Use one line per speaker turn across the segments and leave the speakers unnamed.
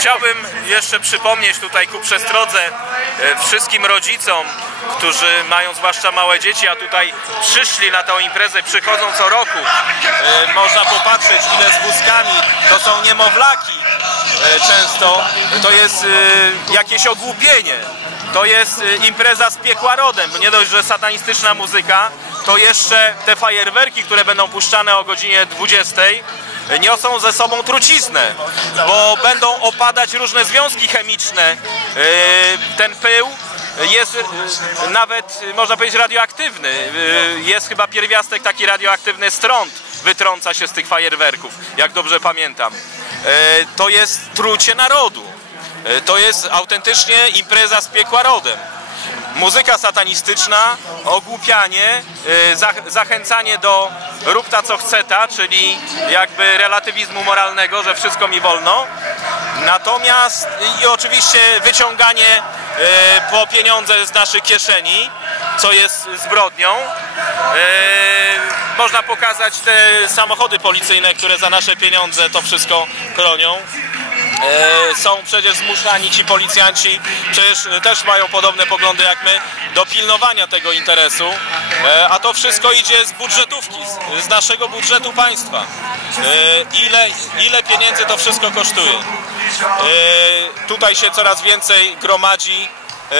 Chciałbym jeszcze przypomnieć tutaj ku przestrodze e, wszystkim rodzicom, którzy mają zwłaszcza małe dzieci, a tutaj przyszli na tę imprezę, przychodzą co roku. E, Można popatrzeć ile z wózkami, to są niemowlaki e, często, to jest jakieś ogłupienie. To jest impreza z piekła rodem, nie dość, że satanistyczna muzyka, to jeszcze te fajerwerki, które będą puszczane o godzinie 20 niosą ze sobą truciznę, bo będą opadać różne związki chemiczne. E, Ten pył jest e, nawet, e, można powiedzieć, radioaktywny. Jest chyba pierwiastek taki radioaktywny strąd wytrąca się z tych fajerwerków, jak dobrze pamiętam. To jest trucie narodu. To jest autentycznie impreza z piekła rodem muzyka satanistyczna, ogłupianie, y, zach- zachęcanie do rób ta co chce ta, czyli jakby relatywizmu moralnego, że wszystko mi wolno. Natomiast i oczywiście wyciąganie y, po pieniądze z naszych kieszeni, co jest zbrodnią. Y, Można pokazać te samochody policyjne, które za nasze pieniądze to wszystko chronią. E, są przecież zmuszani ci policjanci, przecież też mają podobne poglądy jak my, do pilnowania tego interesu, e, a to wszystko idzie z budżetówki, z, naszego budżetu państwa. E, ile, ile pieniędzy to wszystko kosztuje? E, tutaj się coraz więcej gromadzi e,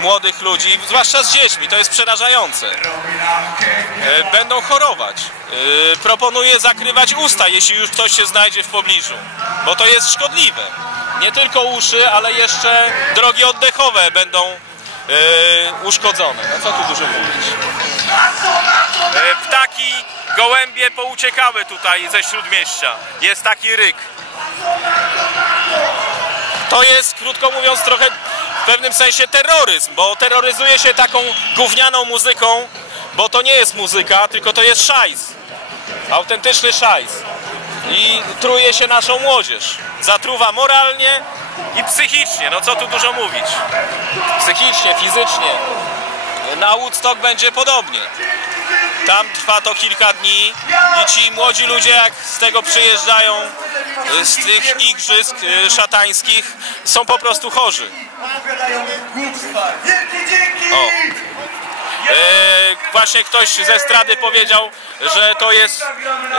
młodych ludzi, zwłaszcza z dziećmi, to jest przerażające. E, Będą chorować. E, Proponuję zakrywać usta, jeśli już ktoś się znajdzie w pobliżu, bo to jest szkodliwe. Nie tylko uszy, ale jeszcze drogi oddechowe będą e, uszkodzone. No co tu dużo mówić. E, Ptaki, gołębie pouciekały tutaj ze śródmieścia. Jest taki ryk. To jest, krótko mówiąc, trochę pewnym sensie terroryzm, bo terroryzuje się taką gównianą muzyką, bo to nie jest muzyka, tylko to jest szajs. Autentyczny szajs. I truje się naszą młodzież. Zatruwa moralnie i psychicznie. No co tu dużo mówić. Psychicznie, fizycznie. Na Woodstock będzie podobnie. Tam trwa to kilka dni i ci młodzi ludzie jak z tego przyjeżdżają z tych igrzysk y, szatańskich są po prostu chorzy. O. E, właśnie ktoś ze strady powiedział, że to jest.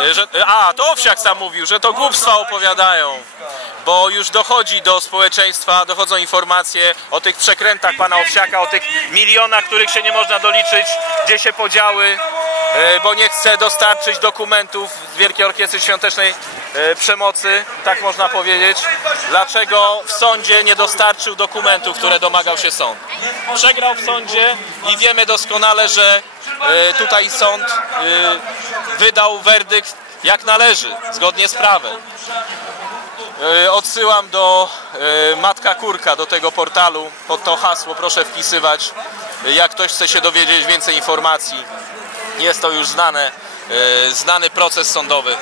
e, Że, a, to Owsiak sam mówił, że to głupstwa opowiadają. Bo już dochodzi do społeczeństwa, dochodzą informacje o tych przekrętach pana Owsiaka, o tych milionach, których się nie można doliczyć, gdzie się podziały, e, bo nie chce dostarczyć dokumentów z Wielkiej Orkiestry Świątecznej e, Przemocy, tak można powiedzieć. Dlaczego w sądzie nie dostarczył dokumentów, które domagał się sąd? Przegrał w sądzie i wiemy doskonale, że e, tutaj sąd e, wydał werdykt jak należy, zgodnie z prawem. E, Odsyłam do e, Matka Kurka, do tego portalu, pod to hasło proszę wpisywać, e, jak ktoś chce się dowiedzieć więcej informacji. Jest to już znane, e, znany proces sądowy e,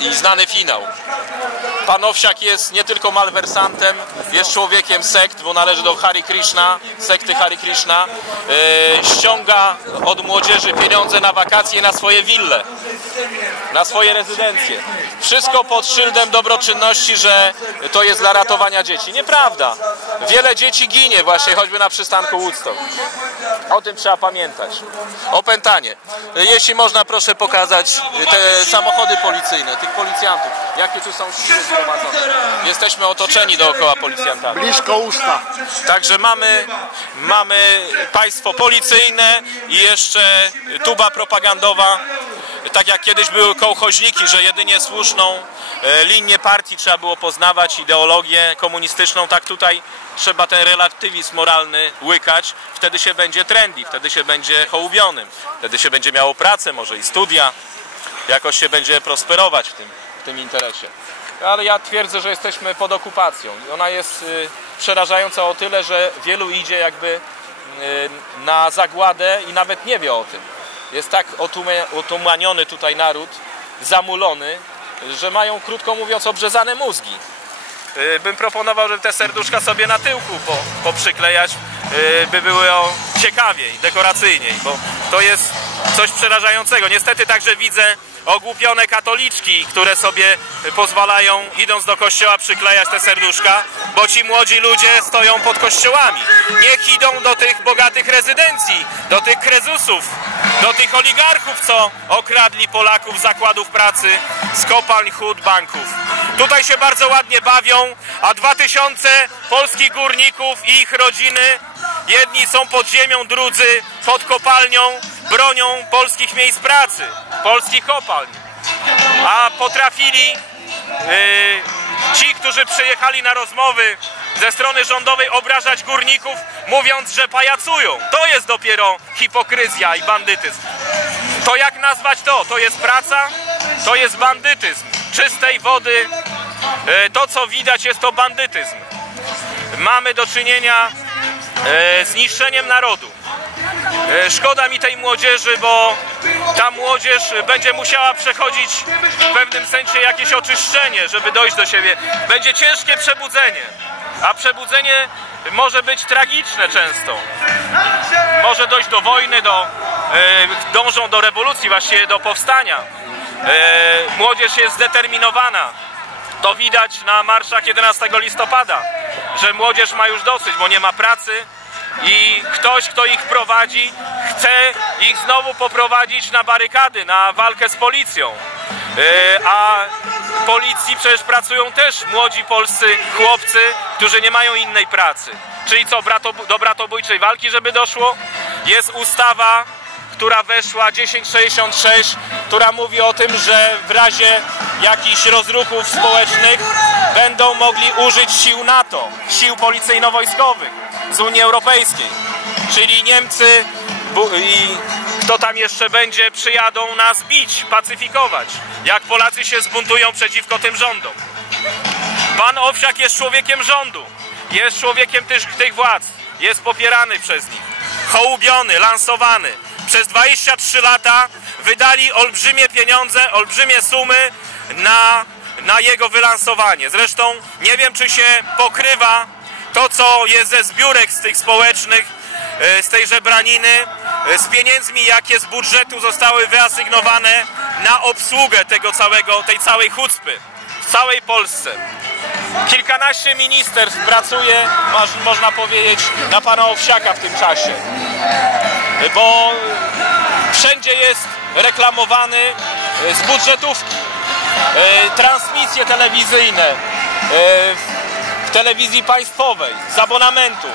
i znany finał. Pan Owsiak jest nie tylko malwersantem, jest człowiekiem sekt, bo należy do Hari Krishna, sekty Hari Krishna. E, ściąga od młodzieży pieniądze na wakacje, na swoje wille, na swoje rezydencje. Wszystko pod szyldem dobroczynności, że to jest dla ratowania dzieci. Nieprawda. Wiele dzieci ginie właśnie choćby na przystanku Woodstock. O tym trzeba pamiętać. Opętanie. Jeśli można, proszę pokazać te samochody policyjne, tych policjantów. Jakie tu są siły zgromadzone. Jesteśmy otoczeni dookoła policjantami.
Blisko usta.
Także mamy, mamy państwo policyjne i jeszcze tuba propagandowa. Tak jak kiedyś były kołchoźniki, że jedynie słuszną e, linię partii trzeba było poznawać, ideologię komunistyczną, tak tutaj trzeba ten relatywizm moralny łykać. Wtedy się będzie trendy, wtedy się będzie hołubionym, wtedy się będzie miało pracę, może i studia. Jakoś się będzie prosperować w tym, w tym interesie. Ale ja twierdzę, że jesteśmy pod okupacją ona jest y, przerażająca o tyle, że wielu idzie jakby y, na zagładę i nawet nie wie o tym. Jest tak otumaniony tutaj naród, zamulony, że mają, krótko mówiąc, obrzezane mózgi. Y, Bym proponował, żeby te serduszka sobie na tyłku po, poprzyklejać, y, by były o ciekawiej, dekoracyjniej, bo to jest coś przerażającego. Niestety także widzę ogłupione katoliczki, które sobie pozwalają, idąc do kościoła, przyklejać te serduszka, bo ci młodzi ludzie stoją pod kościołami. Niech idą do tych bogatych rezydencji, do tych krezusów, do tych oligarchów, co okradli Polaków z zakładów pracy, z kopalń, hut, banków. Tutaj się bardzo ładnie bawią, a 2000 polskich górników i ich rodziny Jedni są pod ziemią, drudzy pod kopalnią, bronią polskich miejsc pracy, polskich kopalń. A potrafili yy, ci, którzy przyjechali na rozmowy ze strony rządowej obrażać górników, mówiąc, że pajacują. To jest dopiero hipokryzja i bandytyzm. To jak nazwać to? To jest praca? To jest bandytyzm. Czystej wody, yy, to co widać jest to bandytyzm. Mamy do czynienia e, zniszczeniem narodu. E, szkoda mi tej młodzieży, bo ta młodzież będzie musiała przechodzić w pewnym sensie jakieś oczyszczenie, żeby dojść do siebie. Będzie ciężkie przebudzenie, a przebudzenie może być tragiczne często. Może dojść do wojny, do, e, dążą do rewolucji, właściwie do powstania. E, młodzież jest zdeterminowana. To widać na marszach 11 listopada, że młodzież ma już dosyć, bo nie ma pracy i ktoś, kto ich prowadzi, chce ich znowu poprowadzić na barykady, na walkę z policją. E, a policji przecież pracują też młodzi polscy chłopcy, którzy nie mają innej pracy. Czyli co, do bratobójczej walki, żeby doszło? Jest ustawa która weszła 1066, która mówi o tym, że w razie jakichś rozruchów społecznych będą mogli użyć sił NATO, sił policyjno-wojskowych z Unii Europejskiej. Czyli Niemcy i kto tam jeszcze będzie, przyjadą nas bić, pacyfikować, jak Polacy się zbuntują przeciwko tym rządom. Pan Owsiak jest człowiekiem rządu, jest człowiekiem tych, tych władz, jest popierany przez nich, hołubiony, lansowany. Przez 23 lata wydali olbrzymie pieniądze, olbrzymie sumy na, na jego wylansowanie. Zresztą nie wiem, czy się pokrywa to, co jest ze zbiórek z tych społecznych, e, z tej żebraniny, z pieniędzmi, jakie z budżetu zostały wyasygnowane na obsługę tego całego, tej całej chucpy w całej Polsce. Kilkanaście ministerstw pracuje, można powiedzieć, na pana Owsiaka w tym czasie. Bo wszędzie jest reklamowany e, z budżetówki. E, transmisje telewizyjne e, w telewizji państwowej z abonamentu.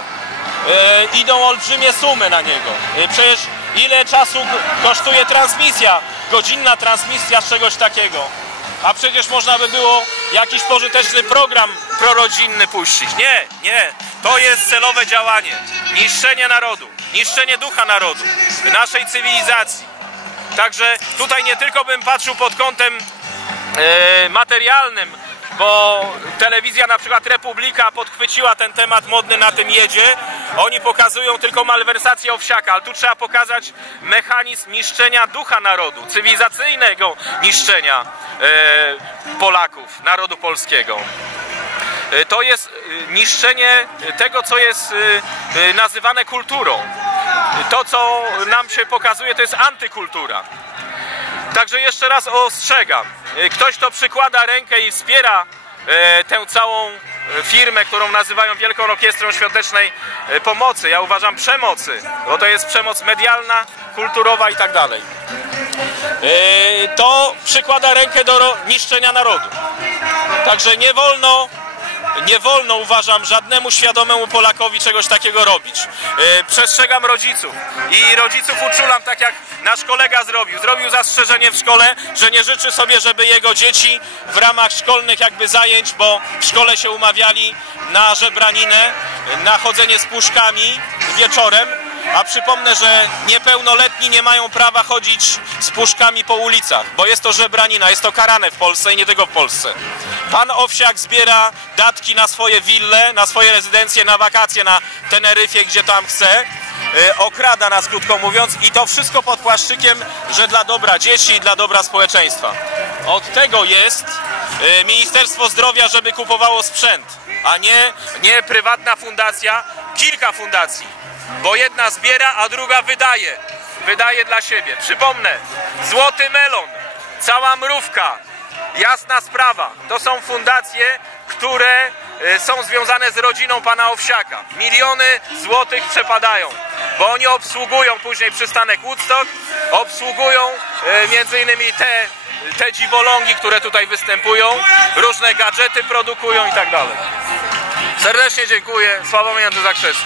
Idą olbrzymie sumy na niego. Przecież ile czasu kosztuje transmisja, godzinna transmisja z czegoś takiego. A przecież można by było jakiś pożyteczny program prorodzinny puścić. Nie, nie. To jest celowe działanie. Niszczenie narodu, niszczenie ducha narodu, naszej cywilizacji. Także tutaj nie tylko bym patrzył pod kątem e, materialnym, bo telewizja na przykład Republika podchwyciła ten temat modny na tym jedzie. Oni pokazują tylko malwersację owsiaka, ale tu trzeba pokazać mechanizm niszczenia ducha narodu, cywilizacyjnego niszczenia e, Polaków, narodu polskiego. E, to jest e, niszczenie tego, co jest nazywane kulturą. To, co nam się pokazuje, to jest antykultura. Także jeszcze raz ostrzegam. Ktoś, kto przykłada rękę i wspiera tę całą firmę, którą nazywają Wielką Orkiestrą Świątecznej Pomocy. Ja uważam przemocy, bo to jest przemoc medialna, kulturowa i tak dalej. To przykłada rękę do niszczenia narodu. Także nie wolno nie wolno, uważam, żadnemu świadomemu Polakowi czegoś takiego robić. E, przestrzegam rodziców i rodziców uczulam tak jak nasz kolega zrobił. Zrobił zastrzeżenie w szkole, że nie życzy sobie, żeby jego dzieci w ramach szkolnych jakby zajęć, bo w szkole się umawiali na żebraninę, na chodzenie z puszkami wieczorem, a przypomnę, że niepełnoletni nie mają prawa chodzić z puszkami po ulicach, bo jest to żebranina, jest to karane w Polsce i nie tylko w Polsce. Pan Owsiak zbiera datki na swoje wille, na swoje rezydencje, na wakacje na Teneryfie, gdzie tam chce. E, okrada nas, krótko mówiąc, i to wszystko pod płaszczykiem, że dla dobra dzieci i dla dobra społeczeństwa. Od tego jest e, Ministerstwo Zdrowia, żeby kupowało sprzęt, a nie, nie prywatna fundacja, kilka fundacji bo jedna zbiera, a druga wydaje. Wydaje dla siebie. Przypomnę, Złoty Melon, cała mrówka, jasna sprawa. To są fundacje, które e, są związane z rodziną pana Owsiaka. Miliony złotych przepadają, bo oni obsługują później przystanek Woodstock, obsługują e, między innymi te, te dziwolągi, które tutaj występują, różne gadżety produkują i tak dalej. Serdecznie dziękuję. Sławomir Zakrzewski.